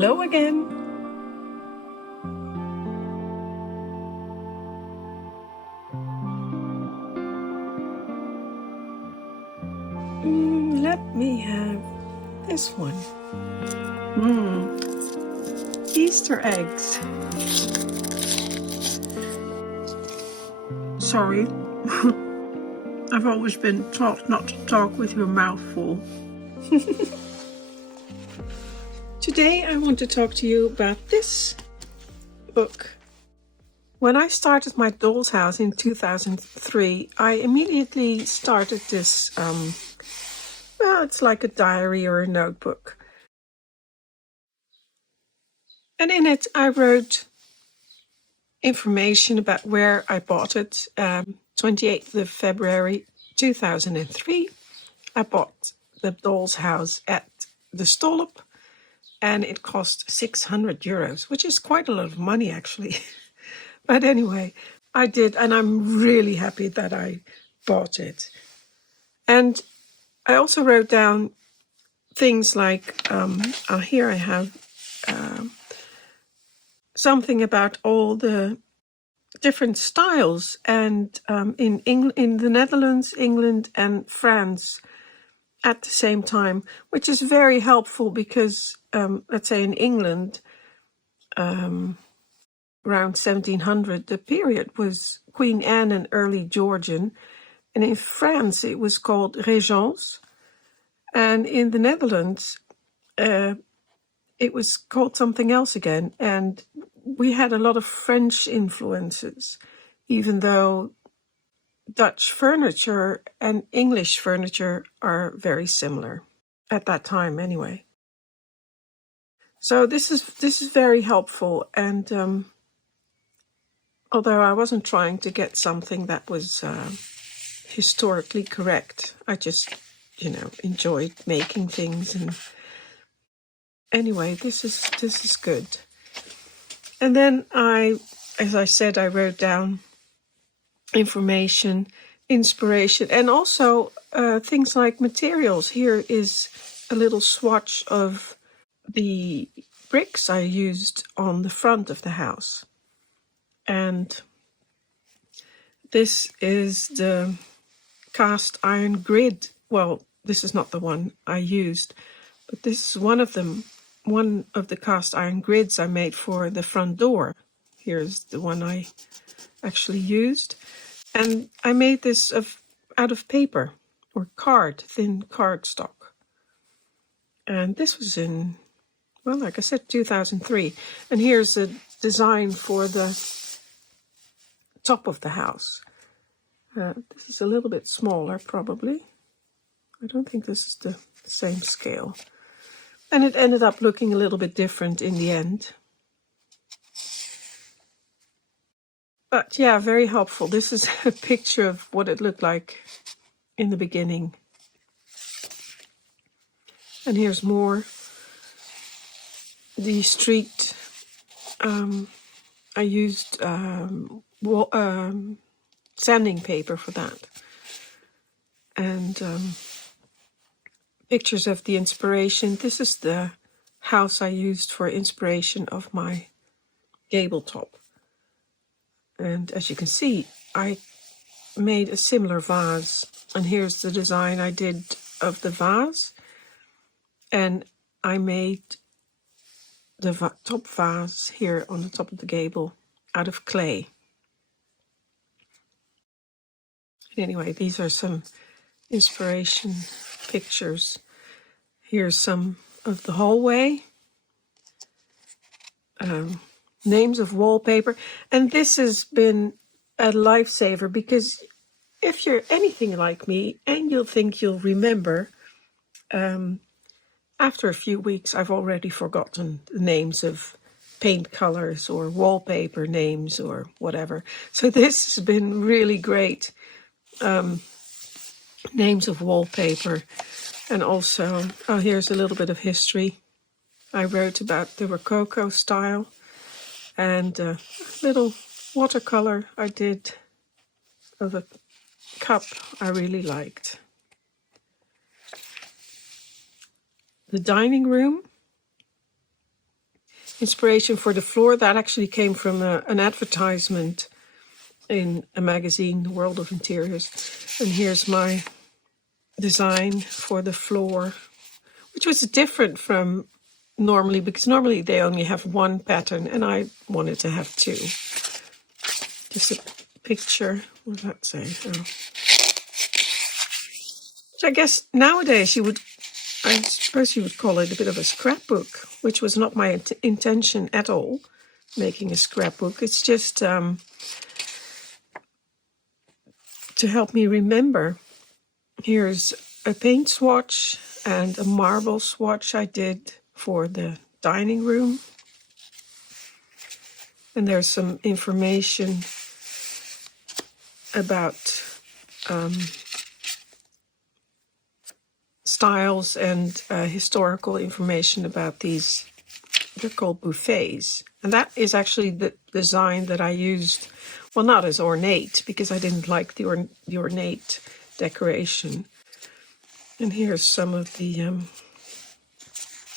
Hello again. Let me have this one. Easter eggs. Sorry. I've always been taught not to talk with your mouth full. Today I want to talk to you about this book. When I started my doll's house in 2003, I immediately started this, well, it's like a diary or a notebook. And in it I wrote information about where I bought it. 28th of February 2003, I bought the doll's house at the Stolp, and it cost 600 euros, which is quite a lot of money actually. But anyway, I did, and I'm really happy that I bought it. And I also wrote down things like, here I have something about all the different styles, and in the Netherlands, England, and France at the same time, which is very helpful because, let's say in England, around 1700, the period was Queen Anne and early Georgian, and in France it was called Régence, and in the Netherlands it was called something else again, and we had a lot of French influences, even though Dutch furniture and English furniture are very similar at that time anyway. So this is very helpful, and although I wasn't trying to get something that was historically correct, I just, enjoyed making things, and anyway, this is good. And then as I said, I wrote down information, inspiration, and also things like materials. Here is a little swatch of the bricks I used on the front of the house. And this is the cast iron grid. Well, this is not the one I used, but this is one of the cast iron grids I made for the front door. Here's the one I actually used. And I made this out of paper or thin cardstock. And this was in, well, like I said, 2003. And here's the design for the top of the house. This is a little bit smaller, probably. I don't think this is the same scale. And it ended up looking a little bit different in the end. But yeah, very helpful. This is a picture of what it looked like in the beginning. And here's more. The street, I used sanding paper for that. And pictures of the inspiration. This is the house I used for inspiration of my gable top. And as you can see, I made a similar vase. And here's the design I did of the vase. And I made the top vase here on the top of the gable out of clay. Anyway, these are some inspiration pictures. Here's some of the hallway. Names of wallpaper. And this has been a lifesaver because if you're anything like me and you'll think you'll remember, after a few weeks I've already forgotten the names of paint colors or wallpaper names or whatever. So this has been really great. Names of wallpaper. And also, here's a little bit of history. I wrote about the Rococo style, and a little watercolor I did of a cup I really liked. The dining room. inspiration for the floor, that actually came from an advertisement in a magazine, The World of Interiors. And here's my design for the floor, which was different from normally, because normally they only have one pattern and I wanted to have two. Just a picture, what does that say? Oh. So I guess nowadays I suppose you would call it a bit of a scrapbook, which was not my intention at all, making a scrapbook. It's just to help me remember. Here's a paint swatch and a marble swatch I did for the dining room. And there's some information about styles and historical information about these. They're called buffets. And that is actually the design that I used, well, not as ornate, because I didn't like the ornate decoration. And here's some of the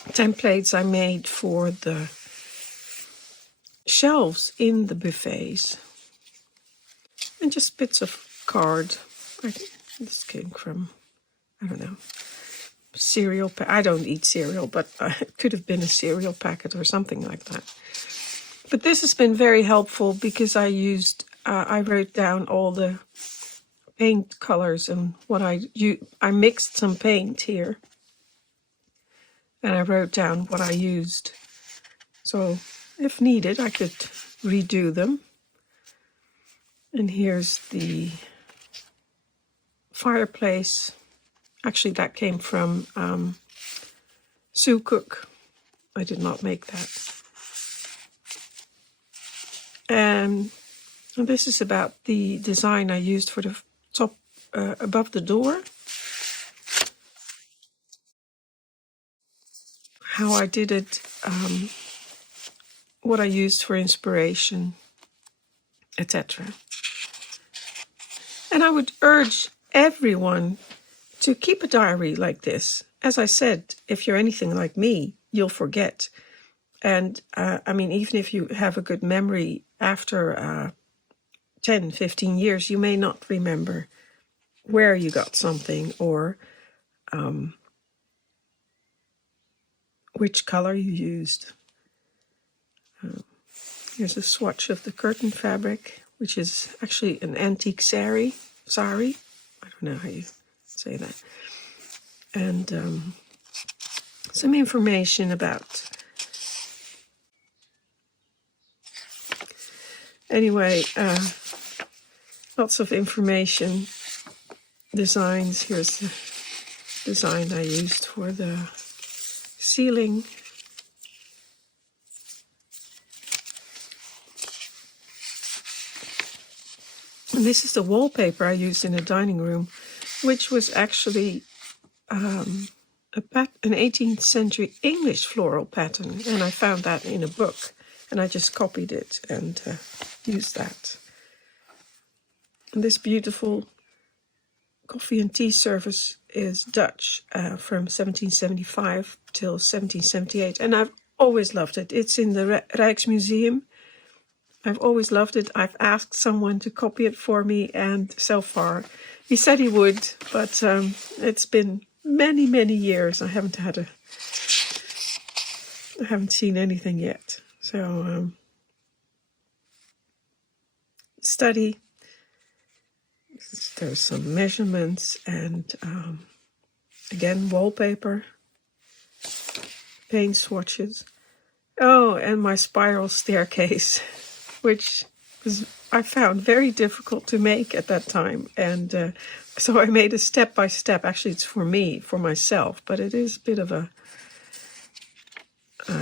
templates I made for the shelves in the buffets. And just bits of card. This came from, I don't know, cereal. I don't eat cereal, but it could have been a cereal packet or something like that. But this has been very helpful because I wrote down all the paint colors and what I mixed some paint here. And I wrote down what I used. So if needed, I could redo them. And here's the fireplace. Actually, that came from Sue Cook. I did not make that. And this is about the design I used for the top above the door. How I did it, what I used for inspiration, etc. And I would urge everyone to keep a diary like this. As I said, if you're anything like me, you'll forget. And I mean, even if you have a good memory after 10, 15 years, you may not remember where you got something or which color you used. Here's a swatch of the curtain fabric, which is actually an antique sari. I don't know how you say that. And some information about. Anyway, lots of information, designs. Here's the design I used for the ceiling. And this is the wallpaper I used in the dining room, which was actually an 18th century English floral pattern. And I found that in a book, and I just copied it and used that. And this beautiful coffee and tea service is Dutch from 1775 till 1778. And I've always loved it. It's in the Rijksmuseum. I've always loved it. I've asked someone to copy it for me, and so far, he said he would, but it's been many, many years. I haven't seen anything yet. So, study. There's some measurements and, again, wallpaper, paint swatches. Oh, and my spiral staircase, which I found very difficult to make at that time. And so I made a step-by-step. Actually, it's for me, for myself, but it is a bit of a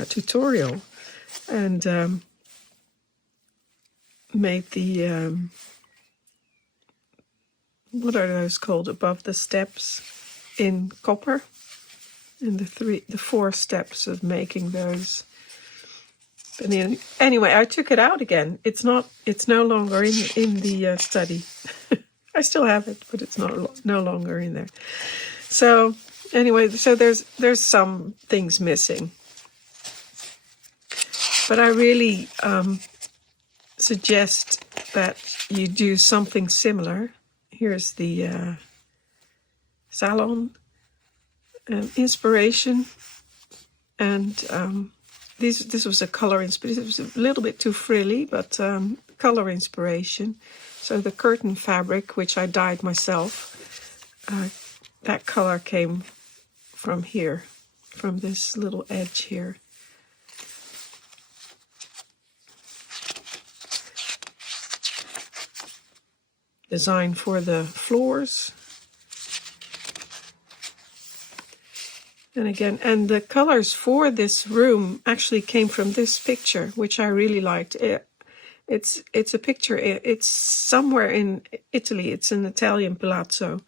tutorial. And made the, what are those called, above the steps in copper. And the 4 steps of making those. And then, anyway, I took it out again. It's no longer in the study. I still have it, but it's no longer in there. So anyway, so there's some things missing. But I really suggest that you do something similar. Here's the Salon inspiration, and this was a color inspiration. It was a little bit too frilly, but color inspiration. So the curtain fabric, which I dyed myself, that color came from here, from this little edge here. Design for the floors. And again, and the colors for this room actually came from this picture, which I really liked. It's a picture. It's somewhere in Italy. It's an Italian palazzo.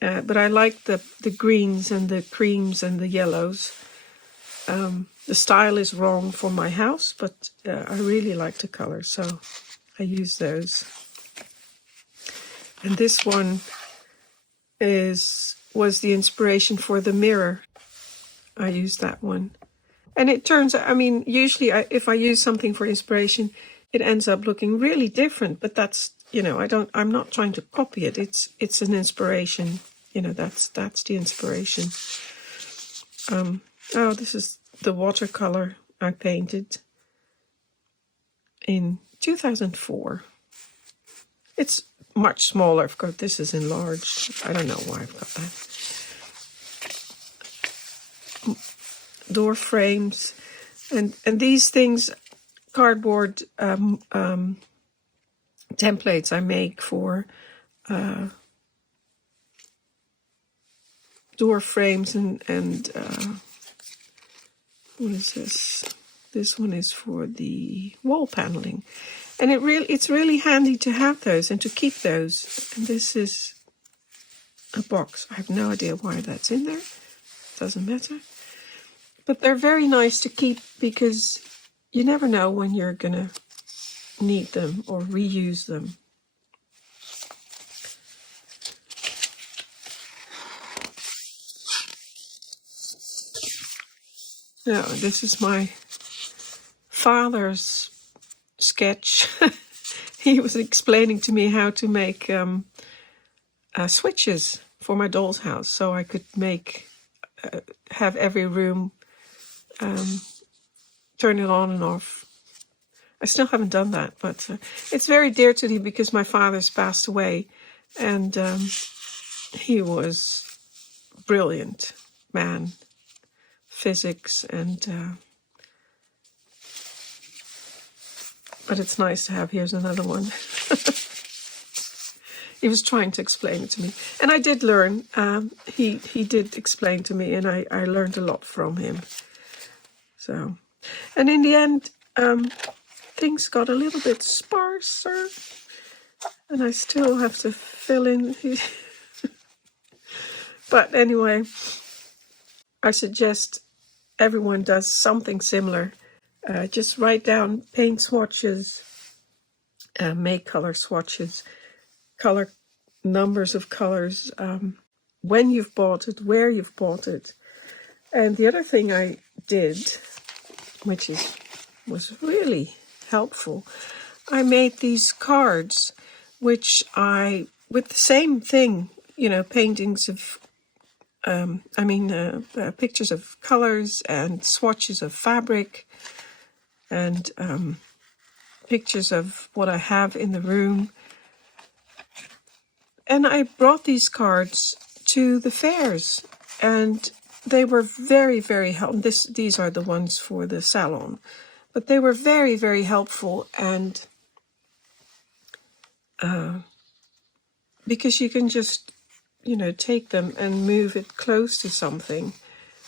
But I like the greens and the creams and the yellows. The style is wrong for my house, but I really like the colors, so I use those. And this one was the inspiration for the mirror. I used that one. And it turns out, I mean, usually if I use something for inspiration, it ends up looking really different. But that's, you know, I'm not trying to copy it. It's an inspiration. You know, that's the inspiration. Oh, this is the watercolor I painted in 2004. It's much smaller. Of course, this is enlarged. I don't know why I've got that. Door frames, and these things, cardboard templates I make for door frames, and what is this? This one is for the wall paneling. And it's really handy to have those and to keep those. And this is a box. I have no idea why that's in there. Doesn't matter. But they're very nice to keep because you never know when you're going to need them or reuse them. Now, this is my father's sketch. He was explaining to me how to make switches for my doll's house, so I could have every room turn it on and off. I still haven't done that, but it's very dear to me because my father's passed away, and he was brilliant man, physics, and but it's nice to have. Here's another one. He was trying to explain it to me, and I did learn. He did explain to me, and I learned a lot from him. So, and in the end, things got a little bit sparser, and I still have to fill in. But anyway, I suggest everyone does something similar. Just write down paint swatches, make color swatches, color numbers of colors, when you've bought it, where you've bought it. And the other thing I did, which was really helpful, I made these cards, with the same thing, you know, paintings of, pictures of colors and swatches of fabric, and pictures of what I have in the room. And I brought these cards to the fairs, and they were very, very helpful. These are the ones for the Salon, but they were very, very helpful, and because you can just, you know, take them and move it close to something,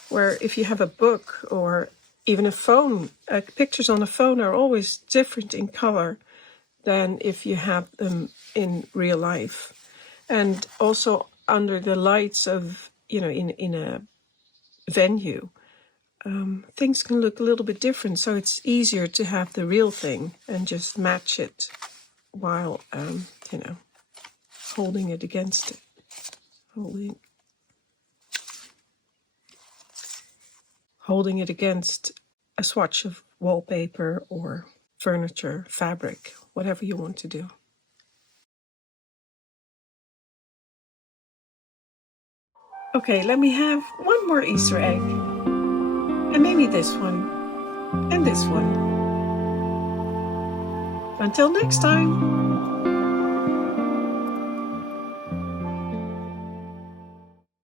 where if you have a book or even a phone, pictures on a phone are always different in color than if you have them in real life. And also under the lights of, you know, in a venue, things can look a little bit different. So it's easier to have the real thing and just match it while, you know, holding it against it. Holding it against a swatch of wallpaper or furniture, fabric, whatever you want to do. Okay, let me have one more Easter egg. And maybe this one. And this one. Until next time.